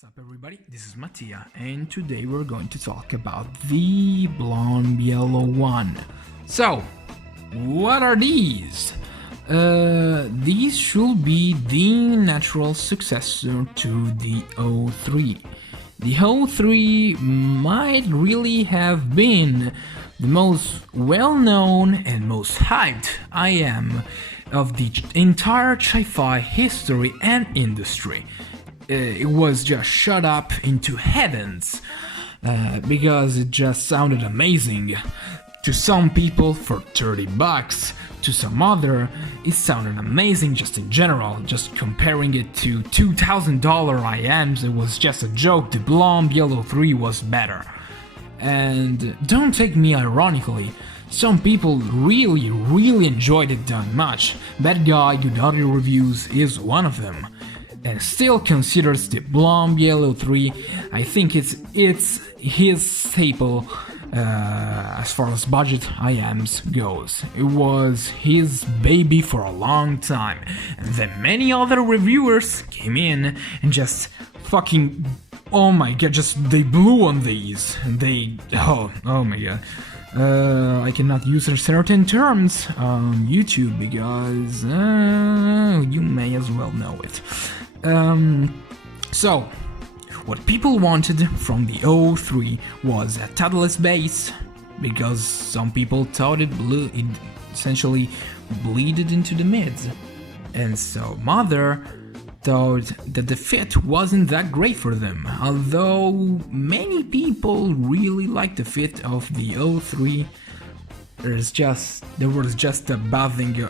What's up everybody, this is Mattia and today we're going to talk about the Blon BL-01. So, what are these? These should be the natural successor to the 03. The 03 might really have been the most well-known and most hyped IM of the entire sci-fi history and industry. It was just shot up into heavens because it just sounded amazing. To some people for $30, to some other it sounded amazing just in general. Just comparing it to $2,000 IMs, it was just a joke. The Blon BL-03 was better. And don't take me ironically, some people really enjoyed it that much. That guy Good Audio Reviews is one of them, and still considers the Blon BL-03. I think it's his staple as far as budget IMs goes. It was his baby for a long time, and then many other reviewers came in and just fucking, oh my god, just they blew on these. They, oh my god. I cannot use certain terms on YouTube because you may as well know it. So, what people wanted from the 03 was a tagless bass, because some people thought it essentially bleeded into the mids, and so Mother thought that the fit wasn't that great for them, although many people really liked the fit of the 03. There was just a buzzing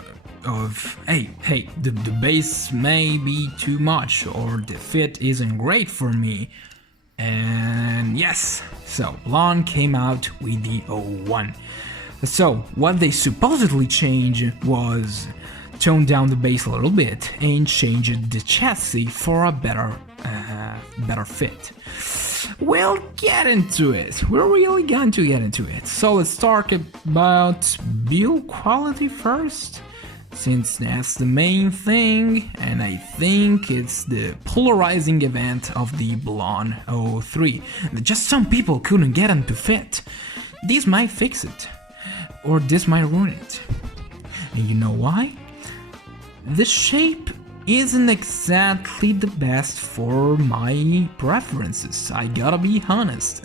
of hey, the bass may be too much, or the fit isn't great for me. And yes, so Blon came out with the 01. So what they supposedly changed was tone down the bass a little bit and changed the chassis for a better fit. We'll get into it. We're really going to get into it. So let's talk about build quality first, since that's the main thing, and I think it's the polarizing event of the Blon 03. Just some people couldn't get them to fit. This might fix it, or this might ruin it. And you know why? The shape isn't exactly the best for my preferences, I gotta be honest.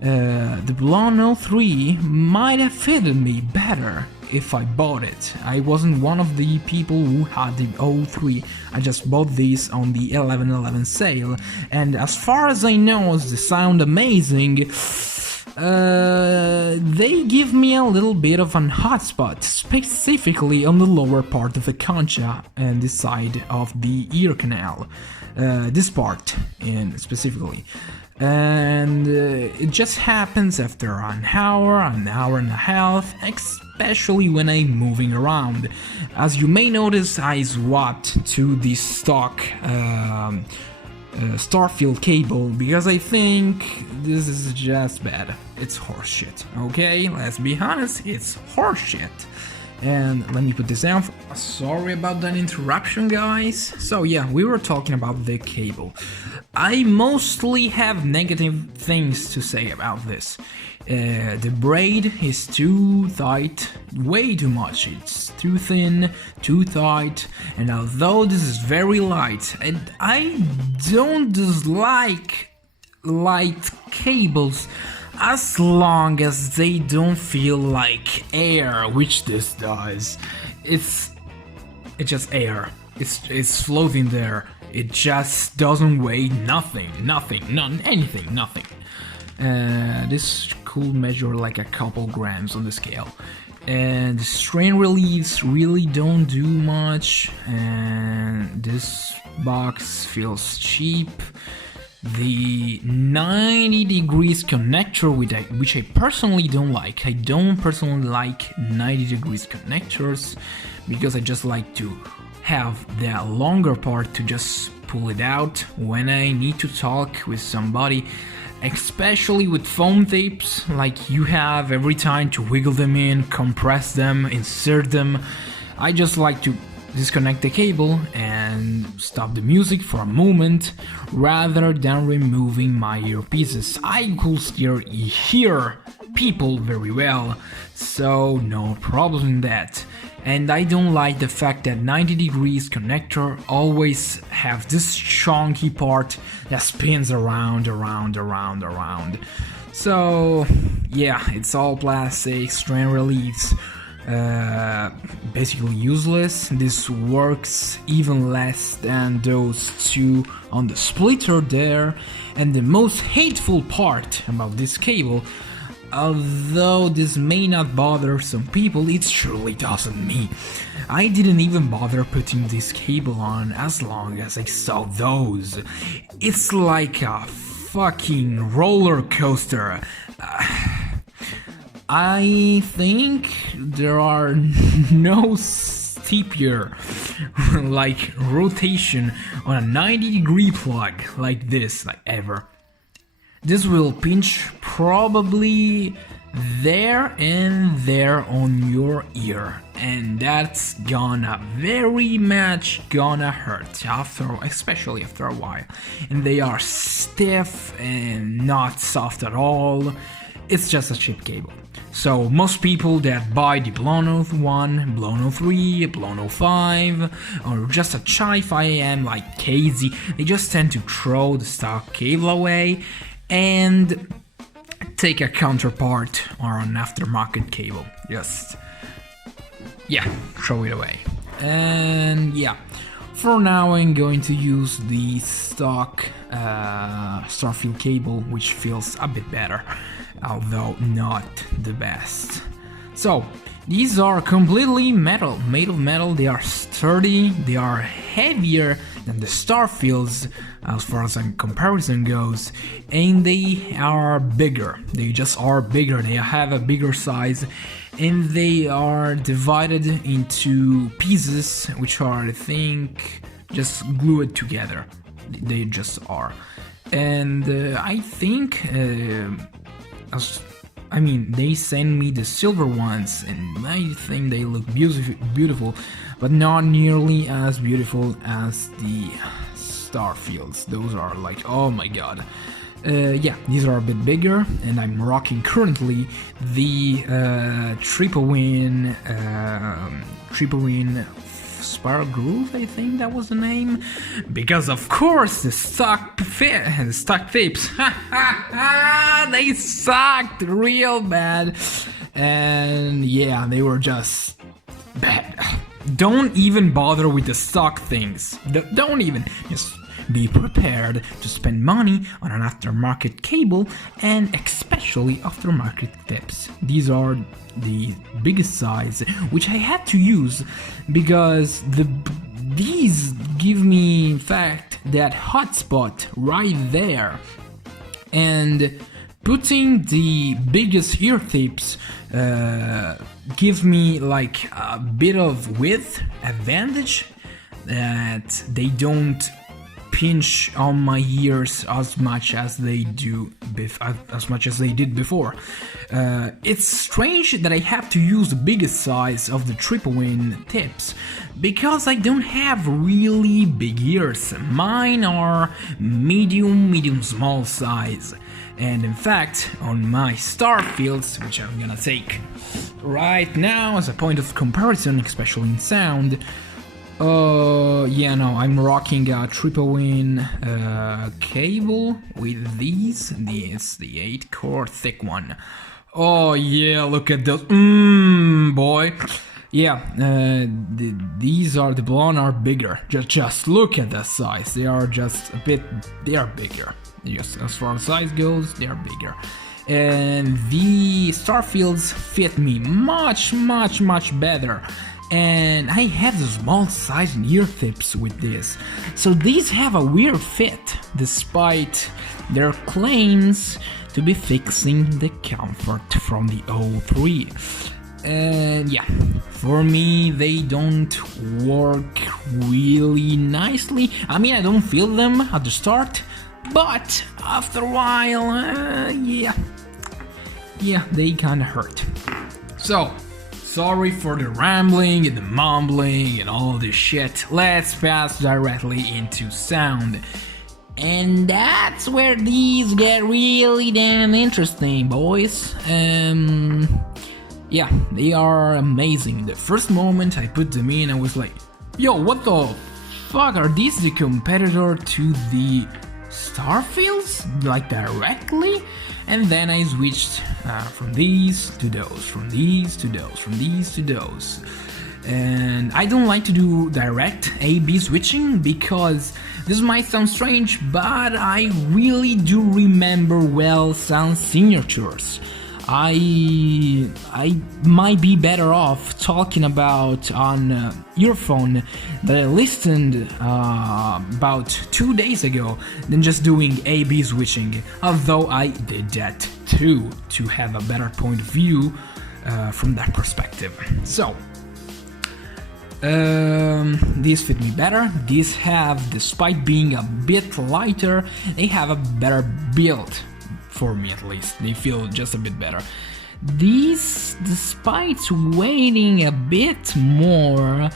The Blon 03 might have fitted me better if I bought it. I wasn't one of the people who had the 03, I just bought these on the 11/11 sale, and as far as I know, they sound amazing. They give me a little bit of an hotspot, specifically on the lower part of the concha and this side of the ear canal, this part specifically. And it just happens after an hour and a half, especially when I'm moving around. As you may notice, I swapped to the stock Starfield cable because I think this is just bad. It's horseshit, okay? Let's be honest, it's horseshit. And let me put this down. Sorry about that interruption, guys. So yeah, we were talking about the cable. I mostly have negative things to say about this. The braid is too tight, way too much. It's too thin, too tight, and although this is very light, I don't dislike light cables as long as they don't feel like air, which this does. It's just air. It's floating there. It just doesn't weigh nothing. This could measure like a couple grams on the scale. And the strain reliefs really don't do much, and this box feels cheap. The 90 degrees connector, which I personally don't like. I don't personally like 90 degrees connectors because I just like to have that longer part to just pull it out when I need to talk with somebody, especially with foam tapes like you have every time to wiggle them in, compress them, insert them. I just like to disconnect the cable and stop the music for a moment rather than removing my earpieces. I could still hear people very well, so no problem in that. And I don't like the fact that 90 degrees connector always have this chunky part that spins around. So yeah, it's all plastic, strain reliefs, basically useless. This works even less than those two on the splitter there. And the most hateful part about this cable, although this may not bother some people, it surely doesn't me. I didn't even bother putting this cable on as long as I saw those. It's like a fucking roller coaster. I think there are no steeper like rotation on a 90-degree plug like this, like ever. This will pinch probably there and there on your ear, and that's gonna very much gonna hurt especially after a while. And they are stiff and not soft at all. It's just a cheap cable. So most people that buy the Blon 01, Blon 03, Blon 05, or just a Chi-Fi AM like Casey, they just tend to throw the stock cable away and take a counterpart or an aftermarket cable. Just, yeah, throw it away. And yeah, for now I'm going to use the stock Starfield cable, which feels a bit better, although not the best. So these are completely metal, made of metal. They are sturdy, they are heavier than the Starfields as far as a comparison goes, and they are bigger. They just are bigger, they have a bigger size, and they are divided into pieces which are, I think, just glued together. They just are. And I think they send me the silver ones, and I think they look beautiful, but not nearly as beautiful as the Starfields. Those are like, oh my god. Yeah, these are a bit bigger, and I'm rocking currently the Triple Win Spiral Groove, I think that was the name, because of course the stock tips, they sucked real bad, and yeah, they were just bad. Don't even bother with the stock things. Don't even. Just be prepared to spend money on an aftermarket cable, and especially aftermarket tips. These are the biggest size, which I had to use because these give me, in fact, that hotspot right there. And putting the biggest ear tips give me like a bit of width advantage, that they don't pinch on my ears as much as they did before. It's strange that I have to use the biggest size of the Triple Win tips, because I don't have really big ears. Mine are medium small size. And in fact, on my Starfields, which I'm gonna take right now as a point of comparison, especially in sound, yeah, no, I'm rocking a Triple Win cable with these. It's the 8-core thick one. Oh yeah, look at those. Boy. Yeah, these are, the Blon are bigger. Just look at the size. They are just a bit, they are bigger. Just as far as size goes, they are bigger. And the Starfields fit me much better. And I have the small size ear tips with this, so these have a weird fit, despite their claims to be fixing the comfort from the 03. And yeah, for me they don't work really nicely. I mean, I don't feel them at the start, but after a while, yeah, they kinda hurt. So sorry for the rambling and the mumbling and all this shit. Let's pass directly into sound. And that's where these get really damn interesting, boys. Yeah, they are amazing. The first moment I put them in, I was like, yo, what the fuck, are these the competitor to the Starfields? Like directly? And then I switched from these to those, from these to those, from these to those. And I don't like to do direct A-B switching because this might sound strange, but I really do remember well sound signatures. I might be better off talking about on earphone that I listened about 2 days ago than just doing A-B switching, although I did that too, to have a better point of view from that perspective. So, these fit me better. These have, despite being a bit lighter, they have a better build. For me at least, they feel just a bit better. These, despite weighing a bit more,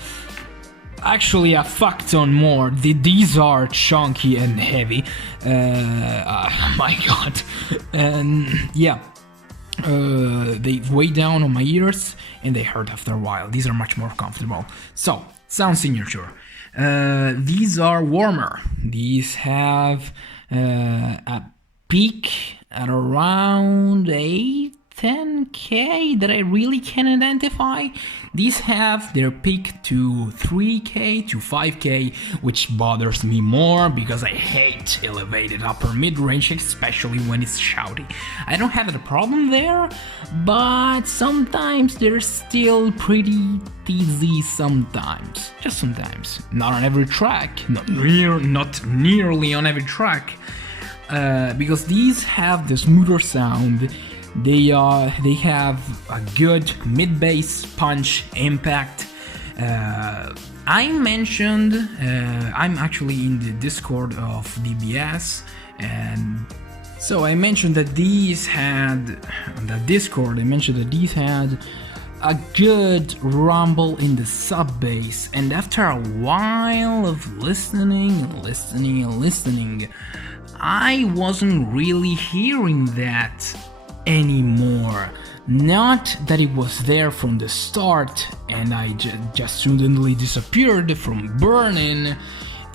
actually a fuck ton more, these are chunky and heavy. My god. And yeah, they weigh down on my ears and they hurt after a while. These are much more comfortable. So, sound signature. These are warmer. These have a peak at around 10k that I really can identify. These have their peak to 3k to 5k, which bothers me more because I hate elevated upper mid-range, especially when it's shouty. I don't have a problem there, but sometimes they're still pretty dizzy sometimes. Just sometimes. Not on every track, not nearly on every track. Because these have the smoother sound, they have a good mid-bass punch impact. I mentioned I'm actually in the Discord of DBS, and so I mentioned that these had on the Discord. I mentioned that these had a good rumble in the sub bass, and after a while of listening, I wasn't really hearing that anymore. Not that it was there from the start and I just suddenly disappeared from burning.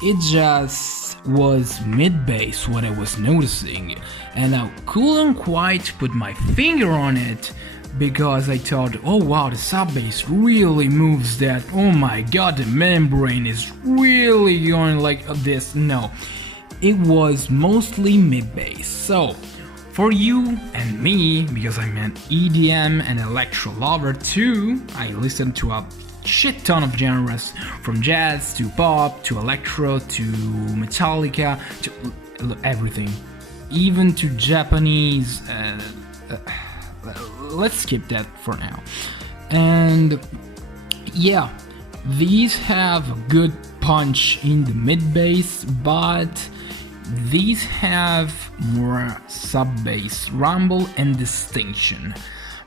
It just was mid-bass what I was noticing, and I couldn't quite put my finger on it because I thought, oh wow, the sub-bass really moves that, oh my god, the membrane is really going like this. No. It was mostly mid-bass. So, for you and me, because I'm an EDM and electro lover too, I listen to a shit ton of genres, from jazz to pop to electro to Metallica to everything, even to Japanese. Let's skip that for now. And yeah, these have a good punch in the mid-bass, but these have more sub-bass rumble and distinction.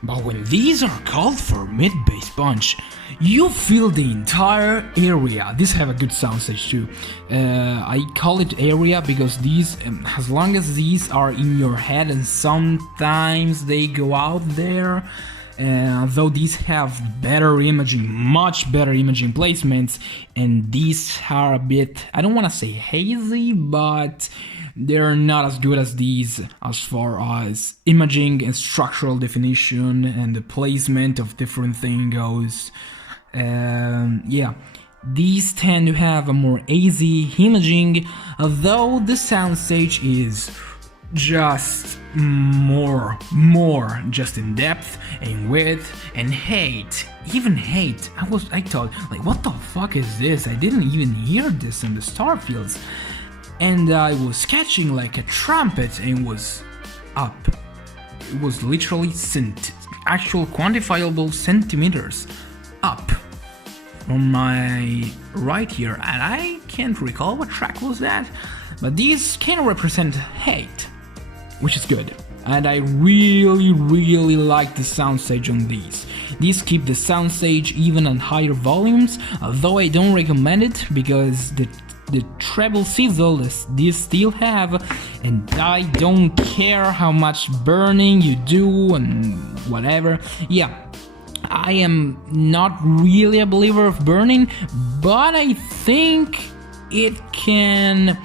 But when these are called for mid-bass punch, you feel the entire area. These have a good soundstage too. I call it area because these, as long as these are in your head, and sometimes they go out there, though these have better imaging, much better imaging placements, and these are a bit, I don't want to say hazy, but they're not as good as these as far as imaging and structural definition and the placement of different things goes. Yeah, these tend to have a more hazy imaging, although the soundstage is just more just in depth and width and hate. Even hate. I thought, like, what the fuck is this? I didn't even hear this in the Starfields. And I was catching like a trumpet and was up. It was literally actual quantifiable centimeters up on my right here, and I can't recall what track was that, but these can represent hate, which is good. And I really like the soundstage on these. These keep the soundstage even on higher volumes, although I don't recommend it because the treble sizzle these still have, and I don't care how much burning you do and whatever. Yeah, I am not really a believer of burning, but I think it can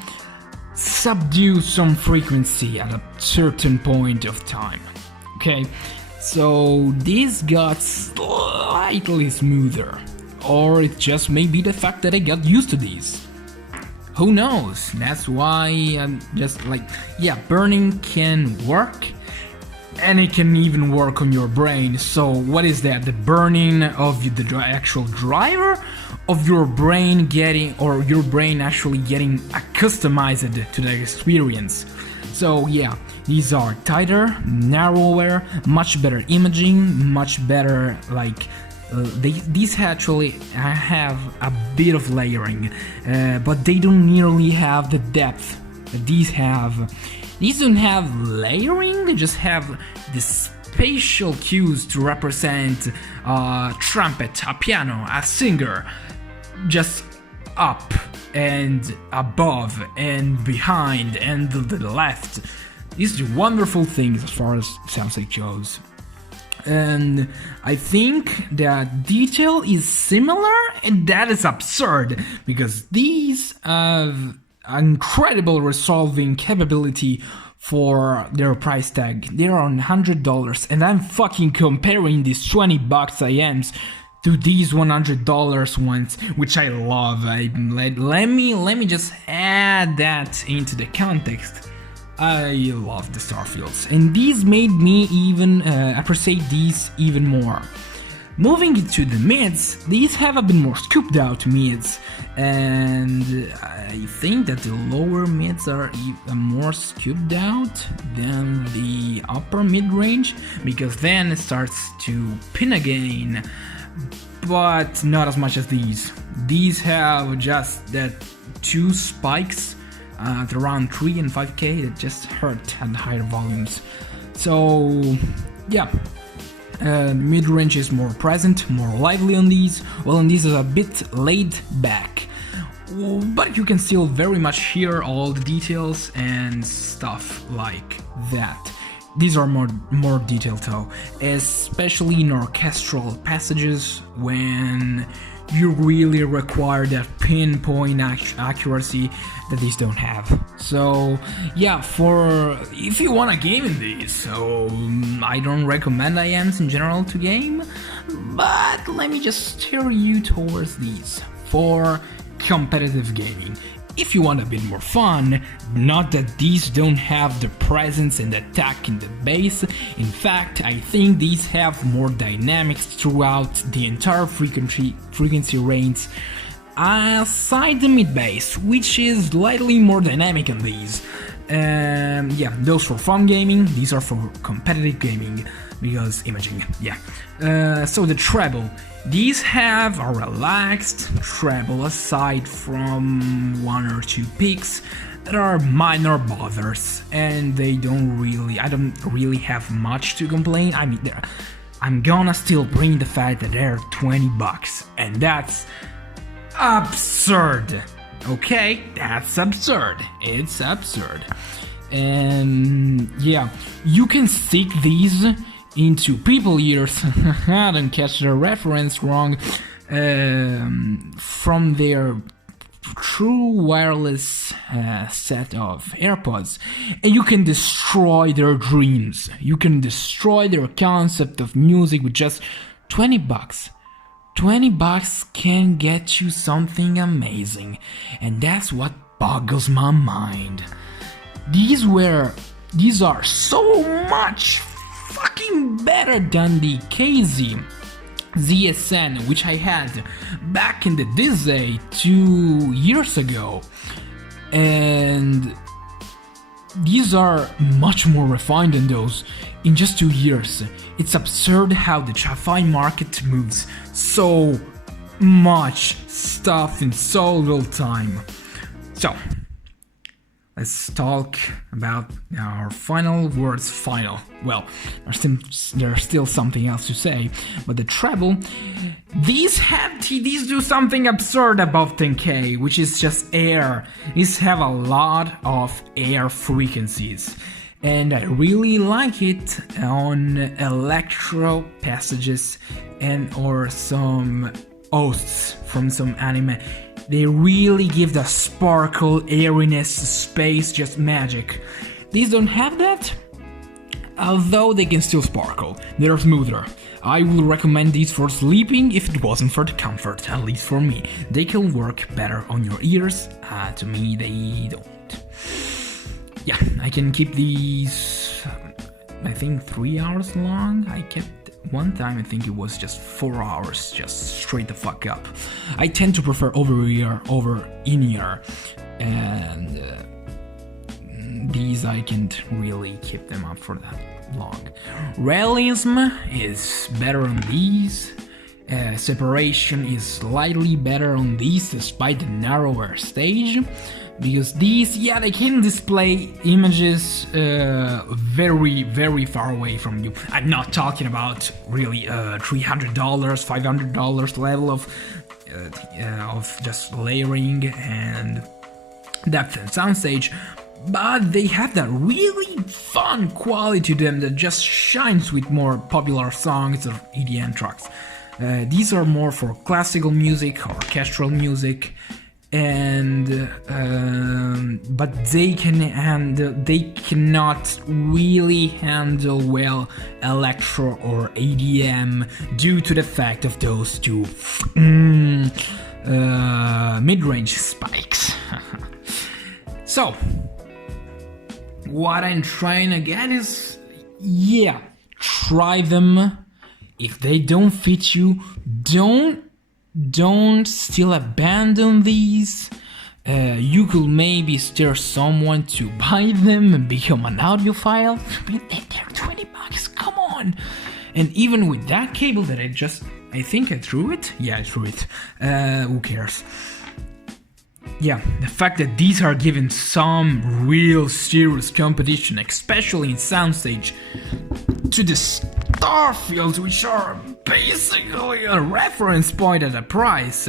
subdue some frequency at a certain point of time. Okay, so this got slightly smoother, or it just may be the fact that I got used to these. Who knows? That's why I'm just like, yeah, burning can work, and it can even work on your brain. So what is that? The burning of the actual driver, of your brain getting, or your brain actually getting customized to the experience. So yeah, these are tighter, narrower, much better imaging, much better like. These actually have a bit of layering, but they don't nearly have the depth that these have. These don't have layering, they just have the spatial cues to represent a trumpet, a piano, a singer, just up and above and behind and to the left. These are wonderful things as far as soundstage goes. And I think that detail is similar, and that is absurd because these have incredible resolving capability for their price tag. They're on $100, and I'm fucking comparing these $20 IMs to these $100 ones, which I love. Let me just add that into the context. I love the Starfields, and these made me even appreciate these even more. Moving into the mids, these have a bit more scooped out mids, and I think that the lower mids are even more scooped out than the upper mid-range, because then it starts to pin again, but not as much as these. These have just that two spikes at around 3 and 5k that just hurt at higher volumes. So yeah, mid-range is more present, more lively on these, while on these is a bit laid back, but you can still very much hear all the details and stuff like that. These are more detailed though, especially in orchestral passages when you really require that pinpoint accuracy that these don't have. So yeah, if you want to game in these, so I don't recommend IMs in general to game, but let me just steer you towards these for competitive gaming. If you want a bit more fun, not that these don't have the presence and attack in the base. In fact, I think these have more dynamics throughout the entire frequency range, aside the mid bass, which is slightly more dynamic on these. Yeah, those for fun gaming, these are for competitive gaming, because imaging, yeah. So the treble. These have a relaxed treble aside from 1 or 2 peaks that are minor bothers, and I don't really have much to complain. I mean, I'm gonna still bring the fact that they're $20, and that's absurd. Okay, that's absurd. It's absurd. And yeah, you can stick these into people ears. I don't catch the reference wrong. From their true wireless set of AirPods, and you can destroy their dreams. You can destroy their concept of music with just $20. $20 can get you something amazing, and that's what boggles my mind. These are so much fucking better than the KZ ZSN, which I had back in the day 2 years ago, and these are much more refined than those in just 2 years. It's absurd how the Chi-Fi market moves so much stuff in so little time. So let's talk about our final words. Well, there's still something else to say, but the treble. These do something absurd above 10K, which is just air. These have a lot of air frequencies, and I really like it on electro passages and or some oaths from some anime. They really give the sparkle, airiness, space, just magic. These don't have that, although they can still sparkle. They're smoother. I would recommend these for sleeping if it wasn't for the comfort, at least for me. They can work better on your ears. To me, they don't. Yeah, I can keep these, I think 3 hours long. I kept one time, I think it was just 4 hours, just straight the fuck up. I tend to prefer over-ear over in-ear, and these I can't really keep them up for that long. Realism is better on these. Separation is slightly better on these despite the narrower stage, because these, yeah, they can display images very, very far away from you. I'm not talking about really $300, $500 level of just layering and depth and soundstage, but they have that really fun quality to them that just shines with more popular songs or EDM tracks. These are more for classical music, orchestral music, and but they cannot really handle well electro or EDM due to the fact of those two mid-range spikes. So what I'm trying to get is, yeah, try them. If they don't fit you, don't still abandon these. You could maybe steer someone to buy them and become an audiophile. They're $20, come on. And even with that cable that I think I threw it? Yeah, I threw it. Who cares? Yeah, the fact that these are given some real serious competition, especially in soundstage, to the Starfields, which are basically a reference point at a price.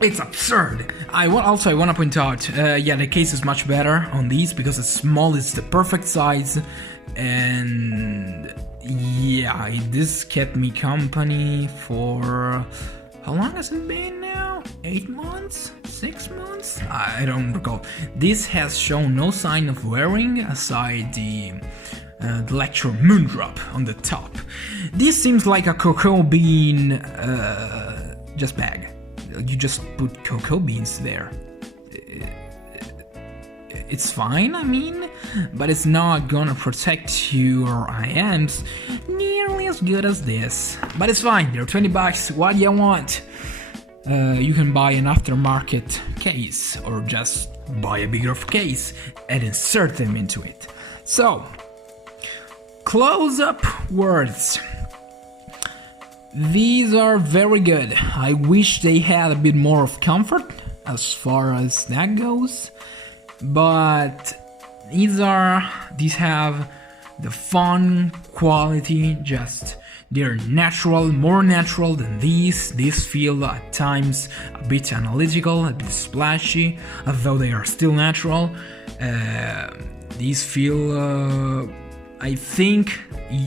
It's absurd. I want to point out, yeah, the case is much better on these because it's small, it's the perfect size, and yeah, this kept me company for, how long has it been now? 8 months? 6 months? I don't recall. This has shown no sign of wearing aside the lecture Moondrop on the top. This seems like a cocoa bean just bag. You just put cocoa beans there. It's fine, I mean, but it's not gonna protect your IMs nearly as good as this. But it's fine, they're $20, what do you want? You can buy an aftermarket case or just buy a bigger case and insert them into it. So, close-up words. These are very good. I wish they had a bit more of comfort as far as that goes, but these have the fun quality, just they're natural, more natural than these. These feel at times a bit analytical, a bit splashy, although they are still natural. These feel, I think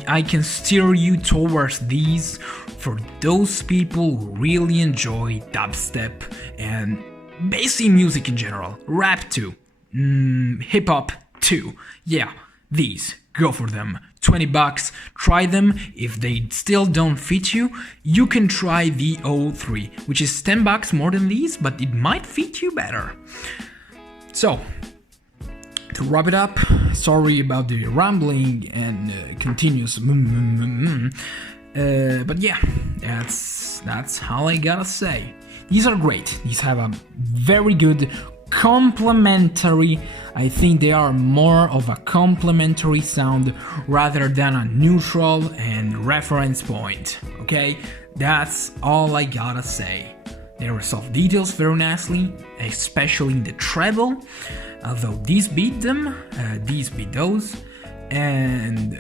I can steer you towards these for those people who really enjoy dubstep and bassy music in general, rap too, hip-hop too. Yeah, these, go for them. $20, try them. If they still don't fit you, you can try the 03, which is $10 more than these, but it might fit you better. So, to wrap it up, sorry about the rambling and continuous but yeah, that's all I gotta say. These are great. These have a very good complementary, I think they are more of a complementary sound rather than a neutral and reference point. Okay, that's all I gotta say. They resolve details very nicely, especially in the treble, although these beat them, these beat those, and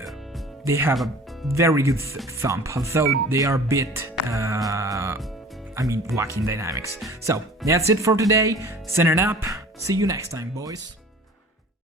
they have a very good thump, although they are a bit, wacky in dynamics. So, that's it for today. Send it up. See you next time, boys.